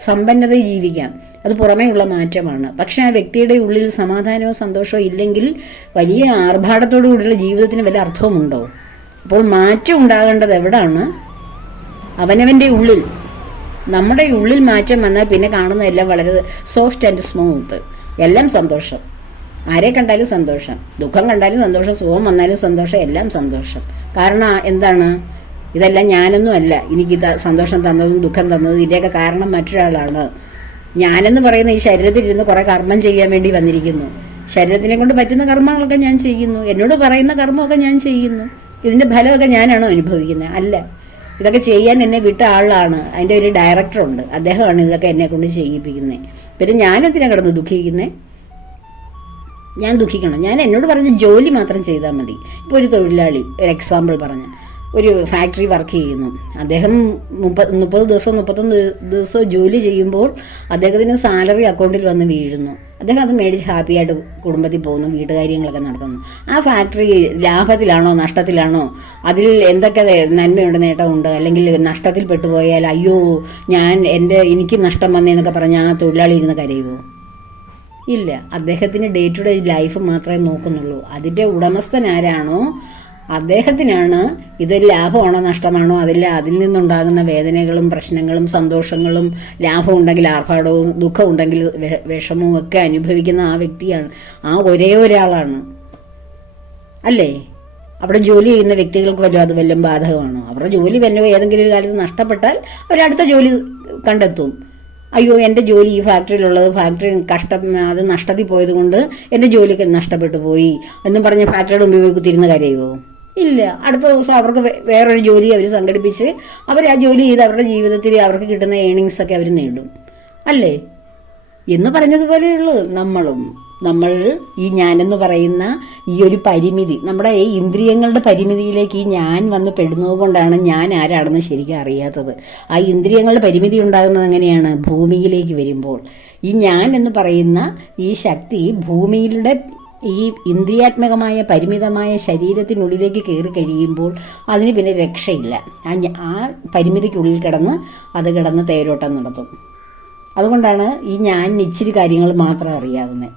സമ്പന്നതയിൽ ജീവിക്കാം, അത് പുറമേ ഉള്ള മാറ്റമാണ്. പക്ഷെ ആ വ്യക്തിയുടെ ഉള്ളിൽ സമാധാനമോ സന്തോഷമോ ഇല്ലെങ്കിൽ വലിയ ആർഭാടത്തോടു കൂടിയുള്ള ജീവിതത്തിന് വല്ല അർത്ഥവുമുണ്ടോ? അപ്പോൾ മാറ്റം ഉണ്ടാകേണ്ടത് എവിടാണ്? അവനവൻ്റെ ഉള്ളിൽ. നമ്മുടെ ഉള്ളിൽ മാറ്റം വന്നാൽ പിന്നെ കാണുന്നതെല്ലാം വളരെ സോഫ്റ്റ് ആൻഡ് സ്മൂത്ത്, എല്ലാം സന്തോഷം. ആരെ കണ്ടാലും സന്തോഷം, ദുഃഖം കണ്ടാലും സന്തോഷം, സുഖം വന്നാലും സന്തോഷം, എല്ലാം സന്തോഷം. കാരണം എന്താണ്? ഇതെല്ലാം ഞാനൊന്നും അല്ല എനിക്ക് സന്തോഷം തന്നതും ദുഃഖം തന്നതും. ഇതിൻ്റെയൊക്കെ കാരണം മറ്റൊരാളാണ്. ഞാനെന്ന് പറയുന്ന ഈ ശരീരത്തിലിരുന്ന് കുറേ കർമ്മം ചെയ്യാൻ വേണ്ടി വന്നിരിക്കുന്നു. ശരീരത്തിനെ കൊണ്ട് പറ്റുന്ന കർമ്മങ്ങളൊക്കെ ഞാൻ ചെയ്യുന്നു, എന്നോട് പറയുന്ന കർമ്മമൊക്കെ ഞാൻ ചെയ്യുന്നു. ഇതിൻ്റെ ഫലമൊക്കെ ഞാനാണോ അനുഭവിക്കുന്നത്? അല്ല. ഇതൊക്കെ ചെയ്യാൻ എന്നെ വിട്ട ആളാണ്, അതിൻ്റെ ഒരു ഡയറക്ടറുണ്ട്, അദ്ദേഹമാണ് ഇതൊക്കെ എന്നെ കൊണ്ട് ചെയ്യിപ്പിക്കുന്നത്. പിന്നെ ഞാനെന്തിനാണ് കിടന്ന് ദുഃഖിക്കുന്നത്? ഞാൻ ദുഃഖിക്കണം? ഞാൻ എന്നോട് പറഞ്ഞ ജോലി മാത്രം ചെയ്താൽ മതി. ഇപ്പോൾ ഒരു തൊഴിലാളി, ഒരു എക്സാമ്പിൾ പറഞ്ഞ, ഒരു ഫാക്ടറി വർക്ക് ചെയ്യുന്നു. അദ്ദേഹം 30 ദിവസം 31 ദിവസവും ജോലി ചെയ്യുമ്പോൾ അദ്ദേഹത്തിന് സാലറി അക്കൗണ്ടിൽ വന്ന് വീഴുന്നു. അദ്ദേഹം അത് മേടിച്ച് ഹാപ്പിയായിട്ട് കുടുംബത്തിൽ പോകുന്നു, വീട്ടുകാര്യങ്ങളൊക്കെ നടത്തുന്നു. ആ ഫാക്ടറി ലാഭത്തിലാണോ നഷ്ടത്തിലാണോ, അതിൽ എന്തൊക്കെ നന്മയുണ്ട് നേട്ടമുണ്ട്, അല്ലെങ്കിൽ നഷ്ടത്തിൽ പെട്ടുപോയാൽ അയ്യോ എനിക്ക് നഷ്ടം വന്നേന്നൊക്കെ പറഞ്ഞാൽ ആ തൊഴിലാളി ഇരുന്ന് കരയുമോ? ഇല്ല. അദ്ദേഹത്തിന് ഡേ ടു ഡേ ലൈഫ് മാത്രമേ നോക്കുന്നുള്ളൂ. അതിൻ്റെ ഉടമസ്ഥൻ ആരാണോ അദ്ദേഹത്തിനാണ് ഇത് ലാഭമാണോ നഷ്ടമാണോ, അതിൽ നിന്നുണ്ടാകുന്ന വേദനകളും പ്രശ്നങ്ങളും സന്തോഷങ്ങളും, ലാഭം ഉണ്ടെങ്കിൽ ആർഭാടവും ദുഃഖം ഉണ്ടെങ്കിൽ വിഷമവും ഒക്കെ അനുഭവിക്കുന്ന ആ വ്യക്തിയാണ്, ആ ഒരേ ഒരാളാണ്. അല്ലേ? അവിടെ ജോലി ചെയ്യുന്ന വ്യക്തികൾക്ക് വല്ലതും ബാധകമാണോ? അവരുടെ ജോലി ഏതെങ്കിലും ഒരു കാലത്ത് നഷ്ടപ്പെട്ടാൽ അവരടുത്ത ജോലി കണ്ടെത്തും. അയ്യോ എൻ്റെ ജോലി ഈ ഫാക്ടറിയിലുള്ളത്, ഫാക്ടറി അത് നഷ്ടത്തിൽ പോയത് കൊണ്ട് എൻ്റെ ജോലിക്ക് നഷ്ടപ്പെട്ടു പോയി എന്നും പറഞ്ഞ് ഫാക്ടറിയുടെ മുമ്പിൽ തിരുന്ന് കരയുമോ? ഇല്ല. അടുത്ത ദിവസം അവർക്ക് വേറൊരു ജോലി അവർ സംഘടിപ്പിച്ച് അവർ ആ ജോലി ചെയ്ത് അവരുടെ ജീവിതത്തിൽ അവർക്ക് കിട്ടുന്ന ഏണിങ്സൊക്കെ അവർ നേടും. അല്ലേ? എന്ന് പറഞ്ഞതുപോലെയുള്ളൂ നമ്മൾ ഈ ഞാനെന്ന് പറയുന്ന ഈ ഒരു പരിമിതി, നമ്മുടെ ഈ ഇന്ദ്രിയങ്ങളുടെ പരിമിതിയിലേക്ക് ഈ ഞാൻ വന്ന് പെടുന്നത് കൊണ്ടാണ് ഞാൻ ആരാണെന്ന് ശരിക്കും അറിയാത്തത്. ആ ഇന്ദ്രിയങ്ങളുടെ പരിമിതി ഉണ്ടാകുന്നത് എങ്ങനെയാണ്? ഭൂമിയിലേക്ക് വരുമ്പോൾ ഈ ഞാൻ എന്ന് പറയുന്ന ഈ ശക്തി ഭൂമിയിലൂടെ ഈ ഇന്ദ്രിയാത്മകമായ പരിമിതമായ ശരീരത്തിനുള്ളിലേക്ക് കയറി കഴിയുമ്പോൾ അതിന് പിന്നെ രക്ഷയില്ല. ആ പരിമിതിക്കുള്ളിൽ കിടന്ന് തേരോട്ടം നടത്തും. അതുകൊണ്ടാണ് ഈ ഞാൻ ഇച്ചിരി കാര്യങ്ങൾ മാത്രം അറിയാവുന്നത്.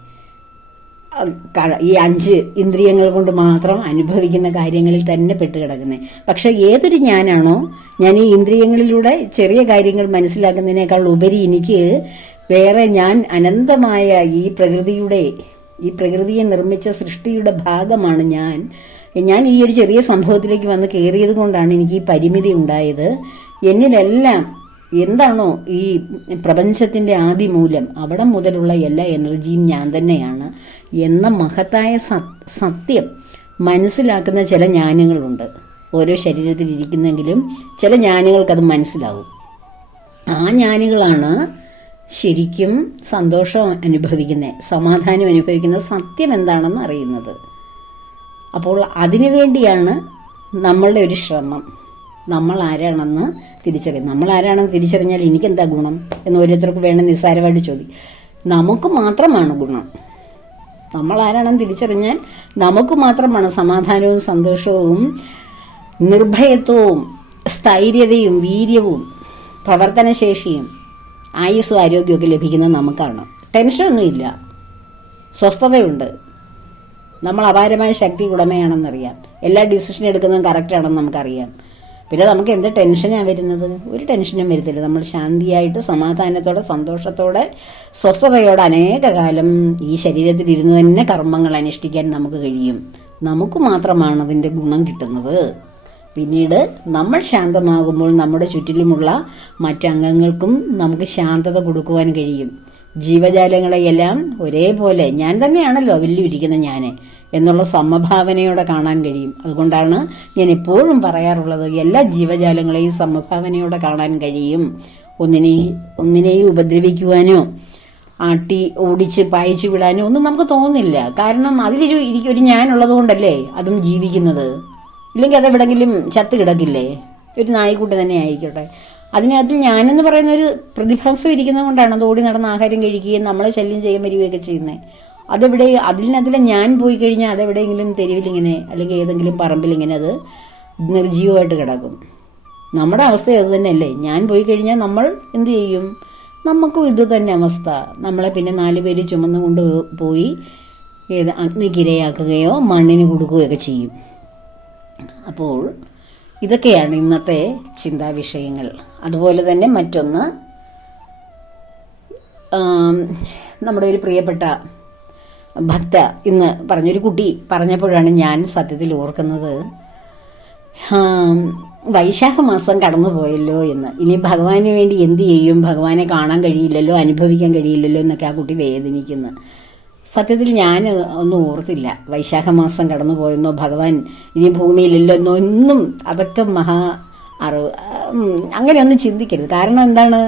ഈ 5 ഇന്ദ്രിയങ്ങൾ കൊണ്ട് മാത്രം അനുഭവിക്കുന്ന കാര്യങ്ങളിൽ തന്നെ പെട്ടുകിടക്കുന്നത്. പക്ഷെ ഏതൊരു ഞാനാണോ, ഞാൻ ഈ ഇന്ദ്രിയങ്ങളിലൂടെ ചെറിയ കാര്യങ്ങൾ മനസ്സിലാക്കുന്നതിനേക്കാൾ ഉപരി എനിക്ക് വേറെ ഞാൻ അനന്തമായ ഈ പ്രകൃതിയെ നിർമ്മിച്ച സൃഷ്ടിയുടെ ഭാഗമാണ് ഞാൻ ഈ ഒരു ചെറിയ സംഭവത്തിലേക്ക് വന്ന് കയറിയത് കൊണ്ടാണ് എനിക്ക് ഈ പരിമിതി ഉണ്ടായത്. എന്നിലെല്ലാം എന്താണോ ഈ പ്രപഞ്ചത്തിൻ്റെ ആദിമൂലം, അവിടെ മുതലുള്ള എല്ലാ എനർജിയും ഞാൻ തന്നെയാണ് എന്ന മഹത്തായ സത്യം മനസ്സിലാക്കുന്ന ചില ജ്ഞാനങ്ങളുണ്ട്. ഓരോ ശരീരത്തിലിരിക്കുന്നെങ്കിലും ചില ജ്ഞാനികൾക്കത് മനസ്സിലാവും. ആ ജ്ഞാനികളാണ് ശരിക്കും സന്തോഷം അനുഭവിക്കുന്നത്, സമാധാനം അനുഭവിക്കുന്ന, സത്യം എന്താണെന്ന് അറിയുന്നത്. അപ്പോൾ അതിനു വേണ്ടിയാണ് നമ്മളുടെ ഒരു ശ്രമം. നമ്മൾ ആരാണെന്ന് തിരിച്ചറിയും. നമ്മൾ ആരാണെന്ന് തിരിച്ചറിഞ്ഞാൽ എനിക്കെന്താ ഗുണം എന്ന് ഓരോരുത്തർക്ക് വേണം നിസ്സാരമായിട്ട് ചോദിക്കും. നമുക്ക് മാത്രമാണ് ഗുണം. നമ്മൾ ആരാണെന്ന് തിരിച്ചറിഞ്ഞാൽ നമുക്ക് മാത്രമാണ് സമാധാനവും സന്തോഷവും നിർഭയത്വവും സ്ഥൈര്യതയും വീര്യവും പ്രവർത്തനശേഷിയും ആയുസ്സും ആരോഗ്യമൊക്കെ ലഭിക്കുന്നത് നമുക്കാണ്. ടെൻഷനൊന്നുമില്ല, സ്വസ്ഥതയുണ്ട്. നമ്മൾ അപാരമായ ശക്തി ഉടമയാണെന്നറിയാം. എല്ലാ ഡിസിഷൻ എടുക്കുന്നതും കറക്റ്റാണെന്ന് നമുക്കറിയാം. പിന്നെ നമുക്ക് എന്ത് ടെൻഷനാണ് വരുന്നത്? ഒരു ടെൻഷനും വരുത്തില്ല. നമ്മൾ ശാന്തിയായിട്ട് സമാധാനത്തോടെ സന്തോഷത്തോടെ സ്വസ്ഥതയോടെ അനേക കാലം ഈ ശരീരത്തിൽ ഇരുന്ന് തന്നെ കർമ്മങ്ങൾ അനുഷ്ഠിക്കാൻ നമുക്ക് കഴിയും. നമുക്ക് മാത്രമാണ് അതിൻ്റെ ഗുണം കിട്ടുന്നത്. പിന്നീട് നമ്മൾ ശാന്തമാകുമ്പോൾ നമ്മുടെ ചുറ്റിലുമുള്ള മറ്റംഗങ്ങൾക്കും നമുക്ക് ശാന്തത കൊടുക്കുവാൻ കഴിയും. ജീവജാലങ്ങളെയെല്ലാം ഒരേപോലെ ഞാൻ തന്നെയാണല്ലോ വലിയിരിക്കുന്ന ഞാൻ എന്നുള്ള സമഭാവനയോടെ കാണാൻ കഴിയും. അതുകൊണ്ടാണ് ഞാൻ എപ്പോഴും പറയാറുള്ളത്, എല്ലാ ജീവജാലങ്ങളെയും സമഭാവനയോടെ കാണാൻ കഴിയും. ഒന്നിനെയും ഉപദ്രവിക്കുവാനോ ആട്ടി ഓടിച്ച് പായിച്ചു വിടാനോ ഒന്നും നമുക്ക് തോന്നുന്നില്ല. കാരണം എനിക്കൊരു ഞാനുള്ളത് കൊണ്ടല്ലേ അതും ജീവിക്കുന്നത്. ഇല്ലെങ്കിൽ അതെവിടെങ്കിലും ചത്ത് കിടക്കില്ലേ? ഒരു നായ്ക്കുട്ടി തന്നെ ആയിക്കോട്ടെ, അതിനകത്ത് ഞാനെന്ന് പറയുന്ന ഒരു പ്രതിഭാസം ഇരിക്കുന്നത് കൊണ്ടാണ് അത് ഓടി നടന്ന് ആഹാരം കഴിക്കുകയും നമ്മളെ ശല്യം ചെയ്യാൻ വരികയൊക്കെ ചെയ്യുന്നത്. അതെവിടെ അതിനകത്തിലെ ഞാൻ പോയി കഴിഞ്ഞാൽ അതെവിടെയെങ്കിലും തെരുവിലിങ്ങനെ അല്ലെങ്കിൽ ഏതെങ്കിലും പറമ്പിലിങ്ങനെ അത് നിർജീവമായിട്ട് കിടക്കും. നമ്മുടെ അവസ്ഥ അത് തന്നെയല്ലേ? ഞാൻ പോയി കഴിഞ്ഞാൽ നമ്മൾ എന്ത് ചെയ്യും? നമുക്കും ഇത് തന്നെ അവസ്ഥ. നമ്മളെ പിന്നെ 4 പേര് ചുമന്നുകൊണ്ട് പോയി അഗ്നിക്കിരയാക്കുകയോ മണ്ണിന് കൊടുക്കുകയൊക്കെ ചെയ്യും. അപ്പോൾ ഇതൊക്കെയാണ് ഇന്നത്തെ ചിന്താവിഷയങ്ങൾ. അതുപോലെ തന്നെ മറ്റൊന്ന്, നമ്മുടെ ഒരു പ്രിയപ്പെട്ട ഭക്ത ഇന്ന് പറഞ്ഞൊരു കുട്ടി പറഞ്ഞപ്പോഴാണ് ഞാൻ സത്യത്തിൽ ഓർക്കുന്നത്, വൈശാഖ മാസം കടന്നു പോയല്ലോ എന്ന്. ഇനി ഭഗവാന് വേണ്ടി എന്ത് ചെയ്യും? ഭഗവാനെ കാണാൻ കഴിയില്ലല്ലോ, അനുഭവിക്കാൻ കഴിയില്ലല്ലോ എന്നൊക്കെ ആ കുട്ടി വേദനിക്കുന്നു. സത്യത്തിൽ ഞാൻ ഒന്നും ഓർത്തില്ല. വൈശാഖ മാസം കടന്നു പോയെന്നോ ഭഗവാൻ ഇനി ഭൂമിയിലില്ലെന്നോ ഒന്നും, അതൊക്കെ അങ്ങനെയൊന്നും ചിന്തിക്കരുത്. കാരണം എന്താണ്?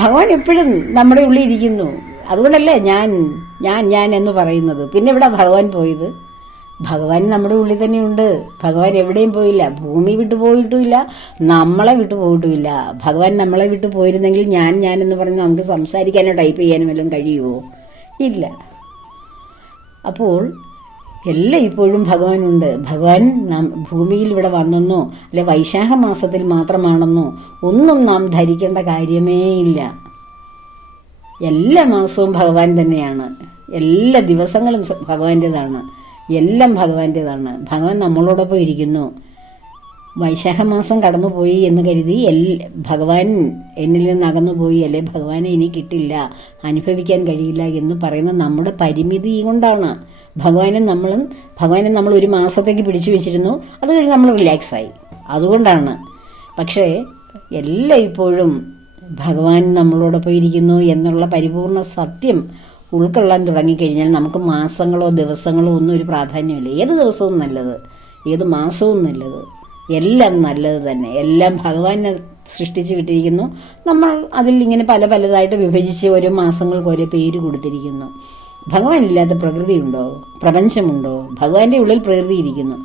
ഭഗവാൻ എപ്പോഴും നമ്മുടെ ഉള്ളിൽ ഇരിക്കുന്നു. അതുകൊണ്ടല്ലേ ഞാൻ എന്ന് പറയുന്നത്. പിന്നെ എവിടെ ഭഗവാൻ പോയത്? ഭഗവാൻ നമ്മുടെ ഉള്ളിൽ തന്നെയുണ്ട്. ഭഗവാൻ എവിടെയും പോയില്ല. ഭൂമി വിട്ടു പോയിട്ടുമില്ല, നമ്മളെ വിട്ടു പോയിട്ടുമില്ല. ഭഗവാൻ നമ്മളെ വിട്ടു പോയിരുന്നെങ്കിൽ ഞാൻ എന്ന് പറഞ്ഞ് നമുക്ക് സംസാരിക്കാനോ ടൈപ്പ് ചെയ്യാനോ വല്ലതും കഴിയുമോ? ഇല്ല. അപ്പോൾ എല്ലാം ഇപ്പോഴും ഭഗവാനുണ്ട്. ഭഗവാൻ ഭൂമിയിൽ ഇവിടെ വന്നെന്നോ അല്ലെ വൈശാഖ മാസത്തിൽ മാത്രമാണെന്നോ ഒന്നും നാം ധരിക്കേണ്ട കാര്യമേ ഇല്ല. എല്ലാ മാസവും ഭഗവാൻ തന്നെയാണ്. എല്ലാ ദിവസങ്ങളും ഭഗവാന്റേതാണ്. എല്ലാം ഭഗവാന്റേതാണ്. ഭഗവാൻ നമ്മളോടൊപ്പം ഇരിക്കുന്നു. വൈശാഖ മാസം കടന്നുപോയി എന്ന് കരുതി ഭഗവാൻ എന്നിൽ നിന്ന് അകന്നുപോയി, അല്ലെ ഭഗവാനെ ഇനി കിട്ടില്ല, അനുഭവിക്കാൻ കഴിയില്ല എന്ന് പറയുന്ന നമ്മുടെ പരിമിതി കൊണ്ടാണ്. ഭഗവാനെ നമ്മൾ ഒരു മാസത്തേക്ക് പിടിച്ചു വെച്ചിരുന്നു, അത് കഴിഞ്ഞ് നമ്മൾ റിലാക്സായി. അതുകൊണ്ടാണ്. പക്ഷേ എല്ലാം ഇപ്പോഴും ഭഗവാൻ നമ്മളോടൊപ്പം ഇരിക്കുന്നു എന്നുള്ള പരിപൂർണ സത്യം ഉൾക്കൊള്ളാൻ തുടങ്ങിക്കഴിഞ്ഞാൽ നമുക്ക് മാസങ്ങളോ ദിവസങ്ങളോ ഒന്നും ഒരു പ്രാധാന്യമില്ല. ഏത് ദിവസവും നല്ലത്, ഏത് മാസവും നല്ലത്, എല്ലാം നല്ലത് തന്നെ. എല്ലാം ഭഗവാനെ സൃഷ്ടിച്ച് വിട്ടിരിക്കുന്നു. നമ്മൾ അതിൽ ഇങ്ങനെ പലതായിട്ട് വിഭജിച്ച് ഓരോ മാസങ്ങൾക്ക് ഓരോ പേര് കൊടുത്തിരിക്കുന്നു. ഭഗവാനില്ലാത്ത പ്രകൃതിയുണ്ടോ? പ്രപഞ്ചമുണ്ടോ? ഭഗവാന്റെ ഉള്ളിൽ പ്രകൃതി ഇരിക്കുന്നു.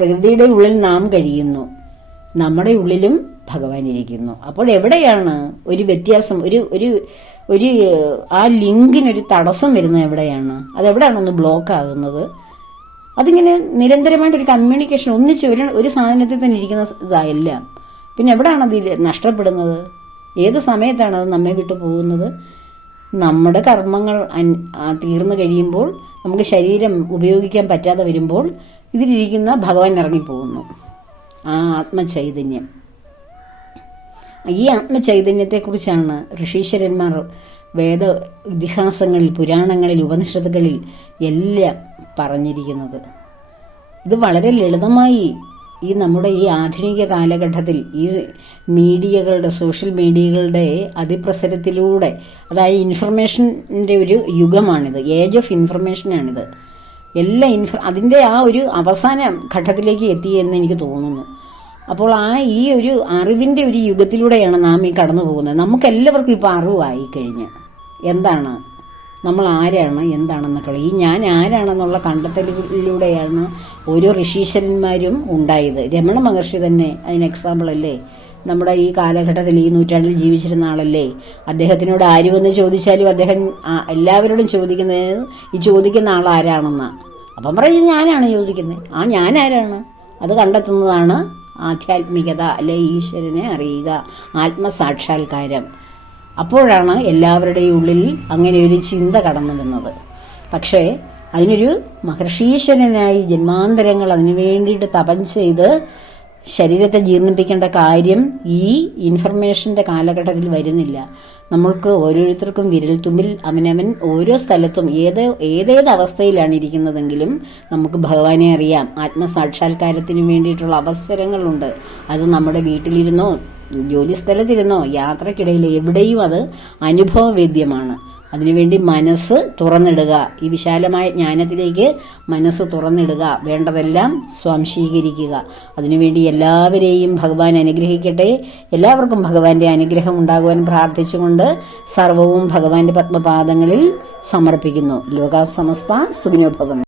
പ്രകൃതിയുടെ ഉള്ളിൽ നാം കഴിയുന്നു. നമ്മുടെ ഉള്ളിലും ഭഗവാൻ ഇരിക്കുന്നു. അപ്പോൾ എവിടെയാണ് ഒരു വ്യത്യാസം, ഒരു ആ ലിങ്കിനൊരു തടസ്സം വരുന്നത് എവിടെയാണ്? അതെവിടെയാണ് ഒന്ന് ബ്ലോക്ക് ആകുന്നത്? അതിങ്ങനെ നിരന്തരമായിട്ടൊരു കമ്മ്യൂണിക്കേഷൻ ഒന്നിച്ച് ഒരു സാധനത്തിൽ തന്നെ ഇരിക്കുന്ന ഇതായല്ല. പിന്നെ എവിടെയാണ് അതിൽ നഷ്ടപ്പെടുന്നത്? ഏത് സമയത്താണ് അത് നമ്മെ വിട്ടു പോകുന്നത്? നമ്മുടെ കർമ്മങ്ങൾ തീർന്നു കഴിയുമ്പോൾ, നമുക്ക് ശരീരം ഉപയോഗിക്കാൻ പറ്റാതെ വരുമ്പോൾ ഇതിലിരിക്കുന്ന ഭഗവാൻ ഇറങ്ങിപ്പോകുന്നു. ആ ആത്മചൈതന്യം, ഈ ആത്മചൈതന്യത്തെക്കുറിച്ചാണ് ഋഷീശ്വരന്മാർ വേദ ഇതിഹാസങ്ങളിൽ, പുരാണങ്ങളിൽ, ഉപനിഷത്തുകളിൽ എല്ലാം പറഞ്ഞിരിക്കുന്നത്. ഇത് വളരെ ലളിതമായി നമ്മുടെ ഈ ആധുനിക കാലഘട്ടത്തിൽ ഈ മീഡിയകളുടെ, സോഷ്യൽ മീഡിയകളുടെ അതിപ്രസരത്തിലൂടെ, അതായത് ഇൻഫർമേഷൻ്റെ ഒരു യുഗമാണിത്. Age of ഇൻഫർമേഷനാണിത്. അതിൻ്റെ ആ ഒരു അവസാന ഘട്ടത്തിലേക്ക് എത്തിയെന്ന് എനിക്ക് തോന്നുന്നു. അപ്പോൾ ഈ ഒരു അറിവിൻ്റെ ഒരു യുഗത്തിലൂടെയാണ് നാം ഈ കടന്നു പോകുന്നത്. നമുക്കെല്ലാവർക്കും ഇപ്പോൾ അറിവായി കഴിഞ്ഞ് എന്താണ് നമ്മൾ ആരാണ്, എന്താണെന്നൊക്കെ ഈ ഞാൻ ആരാണെന്നുള്ള കണ്ടെത്തലിലൂടെയാണ് ഓരോ ഋഷീശ്വരന്മാരും ഉണ്ടായത്. രമണ മഹർഷി തന്നെ അതിന് എക്സാമ്പിൾ അല്ലേ? നമ്മുടെ ഈ കാലഘട്ടത്തിൽ ഈ നൂറ്റാണ്ടിൽ ജീവിച്ചിരുന്ന ആളല്ലേ? അദ്ദേഹത്തിനോട് ആര് വന്ന് ചോദിച്ചാലും അദ്ദേഹം എല്ലാവരോടും ചോദിക്കുന്നത് ഈ ചോദിക്കുന്ന ആൾ ആരാണെന്നാണ്. അപ്പം പറയും ഞാനാണ് ചോദിക്കുന്നത്. ഞാൻ ആരാണ് അത് കണ്ടെത്തുന്നതാണ് ആധ്യാത്മികത, അല്ലെ ഈശ്വരനെ അറിയുക, ആത്മസാക്ഷാത്കാരം. അപ്പോഴാണ് എല്ലാവരുടെയും ഉള്ളിൽ അങ്ങനെ ഒരു ചിന്ത കടന്നു വന്നത്. പക്ഷേ അതിനൊരു മഹർഷീശ്വരനായി ജന്മാന്തരങ്ങൾ അതിനു വേണ്ടിയിട്ട് തപം ചെയ്ത് ശരീരത്തെ ജീർണിപ്പിക്കേണ്ട കാര്യം ഈ ഇൻഫർമേഷൻ്റെ കാലഘട്ടത്തിൽ വരുന്നില്ല. നമ്മൾക്ക് ഓരോരുത്തർക്കും വിരൽത്തുമ്പിൽ അവനവൻ ഓരോ സ്ഥലത്തും ഏതേത് അവസ്ഥയിലാണ് ഇരിക്കുന്നതെങ്കിലും നമുക്ക് ഭഗവാനെ അറിയാം. ആത്മസാക്ഷാത്കാരത്തിന് വേണ്ടിയിട്ടുള്ള അവസരങ്ങളുണ്ട്. അത് നമ്മുടെ വീട്ടിലിരുന്നോ ജോലിസ്ഥലത്തിരുന്നോ യാത്രക്കിടയിൽ എവിടെയും അത് അനുഭവവേദ്യമാണ്. അതിനുവേണ്ടി മനസ്സ് തുറന്നിടുക, ഈ വിശാലമായ ജ്ഞാനത്തിലേക്ക് മനസ്സ് തുറന്നിടുക, വേണ്ടതെല്ലാം സ്വാംശീകരിക്കുക. അതിനുവേണ്ടി എല്ലാവരെയും ഭഗവാൻ അനുഗ്രഹിക്കട്ടെ. എല്ലാവർക്കും ഭഗവാന്റെ അനുഗ്രഹം ഉണ്ടാകുവാൻ പ്രാർത്ഥിച്ചുകൊണ്ട് സർവവും ഭഗവാന്റെ പത്മപാദങ്ങളിൽ സമർപ്പിക്കുന്നു. ലോകാ സമസ്ത സുഖിനോ ഭവന്തു.